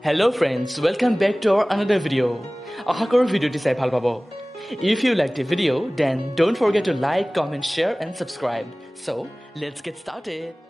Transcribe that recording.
Hello friends, welcome back to our another video. আশা কৰো ভিডিওটি চাই ভাল পাব। If you liked the video, then don't forget to like, comment, share and subscribe. So, let's get started.